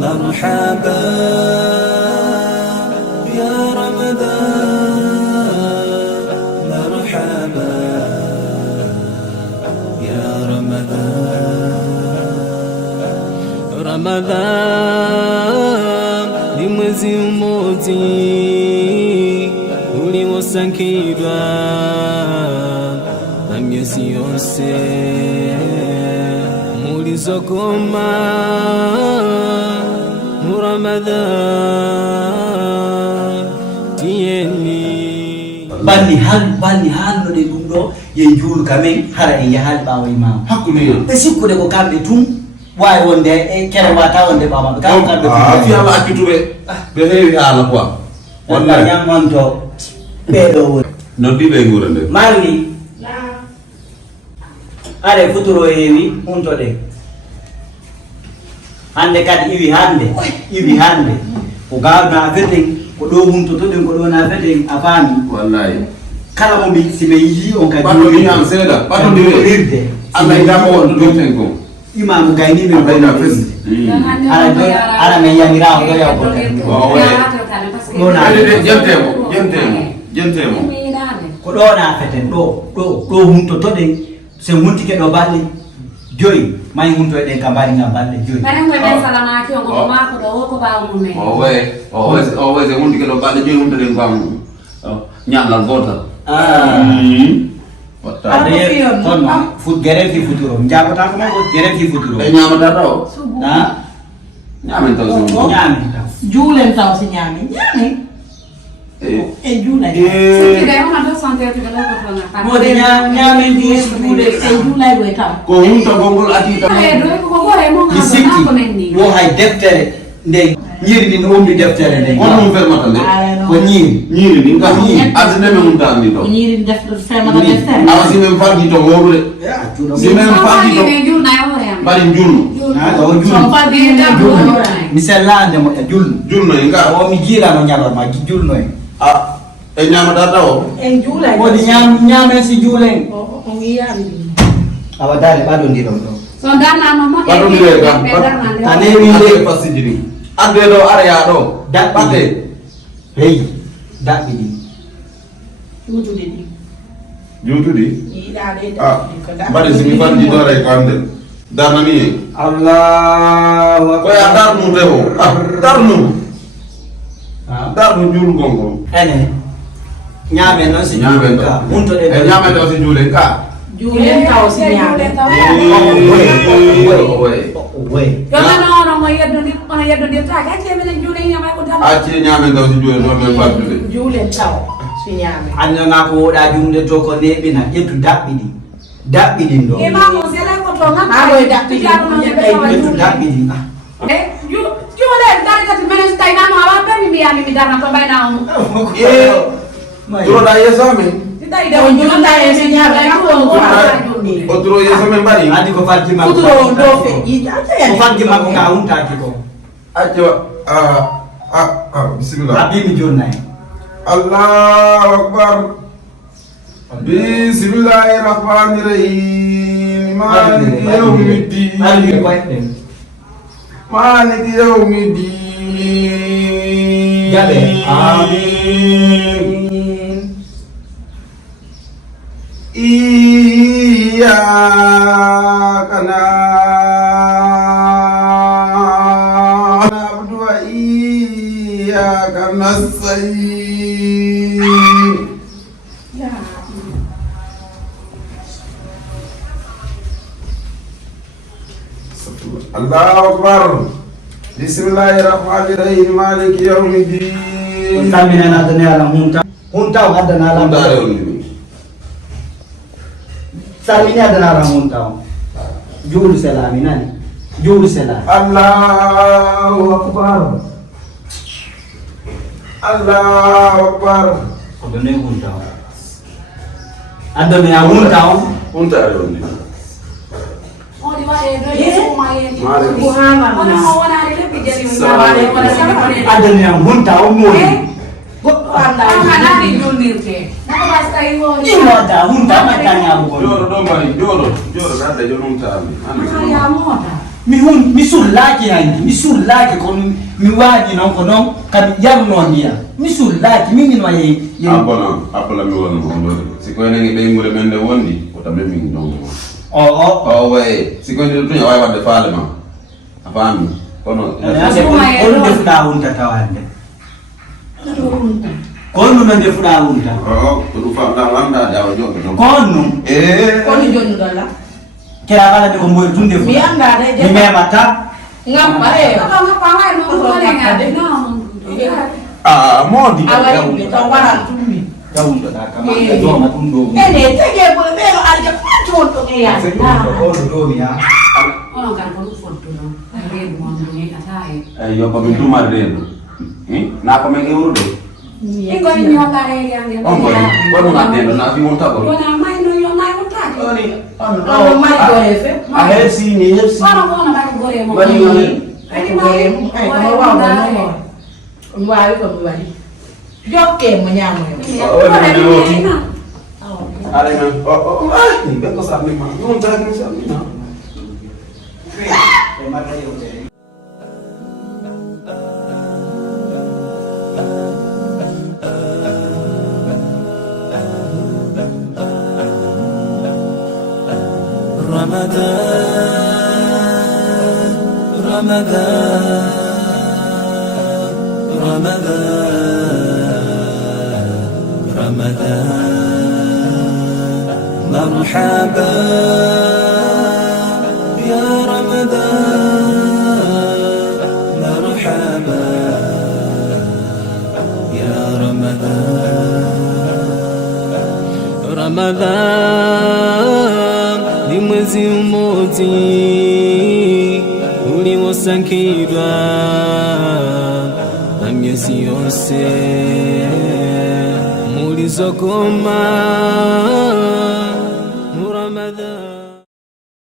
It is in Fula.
مرحبا يا رمضان مرحبا يا رمضان رمضان ni mwezi mmoja uliosangizwa na miezi yose mulizokoma Ramadan tieni banni hal no de dum do ye jul kamen hara e yahal bawo imam hakune be sikkude ko kambe tum way wonde e kere wata wonde baba be kambe fi ala akitube be heewi ala quoi wallahi nyamonto be do no dibe ngurande mangi are futuro heewi hunto de hande kadi iwi hande ko gawna feten ko do hunto to den ko do na feten afami wallahi kala mo mi sime yi on ka bato ni am seda bato ni wirde Allah ida mo on do ten ko imam gayni me bayna fes ara me yamira o do ya ko no na jentemo ko do na feten do hunto to den se muntike do balli joy mai hunto eden kambali ngambale joy bana ngwe be salama ki ongo mako do ko ba mu me owe ze muntike do balli joy hunto den bamu nyala gota ade kon fut gere fi futuro njabo ta ko ko gere fi futuro e nyama ta do ha nyama ta so nyama ta julen taw si nyami e jula se ti dai una do sante ti do ko na mo de nyame ndi julen e jula go taw ko hunto gongol atita e do ko ko re mo na ko nenni wo hay deftere nde nyiri ni no wombi deftere nde wonum fermata nde ko nyiri ni ka adde me mun tan ni do nyiri deftere fermata deftere awasi men fardi to worude si men fardi to ni jul na yo re bari julno na do julno so fa de da misellande mo julno nga o mi jira no nyalo ma julno e nyama ta taw e jula ko di nyame si julen o wiya awadale bado ndiro do so dana mama bado ndiro ga ane mi le fasidiri ande do area do bate hey dabbi di jutudi ida de bari simi fandi do ray kande darna mi Allah ko ya darnu dewo darnu jul gongo ene nyame no si nyame ka munto de nyame do si julen ka julen taw si nyame we yo no mo yeddo ni ta ka ti men jule nyama ko dana ati nyame do si julen do men fadde julen taw si nyame anna nga ko da jumde to ko nebi na etu dabbi di do e ma mo se la ko to na ma go dabbi di etu dabbi di jule dana ka ti men stai na no aba pe mi ami mi dana to bai na Turo da yeso men. Dai da onyo da yeso nyame ka ko Otro yeso men bari. adi ko fatti ma futuro do fe ida ko fatti ma ko ka unta ki ko Ajo bismillah. abi mi jonna Allahu akbar. Bismillahirrahmanirrahim. Maliki yawmiddin. Maliki yawmiddin. Jabe. Amin. Iyyaka na'budu wa iyyaka nasta'in. Allahu akbar. Bismillahirrahmanirrahim. Maliki yawmiddin. Kamina na dunia la hunta hada na la Salini ada na la hunta julu selami nani julu selam Allahu akbar. Allahu akbar. adone hunta adone ya hunta Oni wa e do Soumayé. Mare. Ona mo wana le bi ada yang hunta umur. Ini ada hunta macamnya bukan. Joro ada hunta. Misul lagi kon miwaji non konon kan jam non dia. Misul lagi mimi no ye. Apola mi wono. Siko ene be ngure mende wondi ko tambe mi non. We siko ene tunya wa de fale ma. Afami. Kono. Kono defuda hunta tawande. Kono mende fuda hunta. Rufa da wanda da wajo. Kono. Kono jonu dala. Kira kala de kombo tunde fu. Mianga de. Ni mata. Ngapa Modi. Awali tawara tumi. Jauh dah kama jauh matundo. Tege boleh aja contoh ya. Kono ya. Yo ko bintu marrendo. Na ko menge urudo. Ingo nyoka yang dia. Ko ngatendo na fi monta ko. Bona mai no yo mai monta. Oh mai gorefe. Ahesi ni hefsi. Bona mai gore mo. Ai gorem, ai como wa mo. Umwali ko mwali. Joke mnyamo. Ale na. Ni beko sabi ma. Não tá aqui sabi na. مرحبا يا رمضان مرحبا يا رمضان ni mwezi mmoja uliosangirwa na miezi yose mulizogoma Ramadan.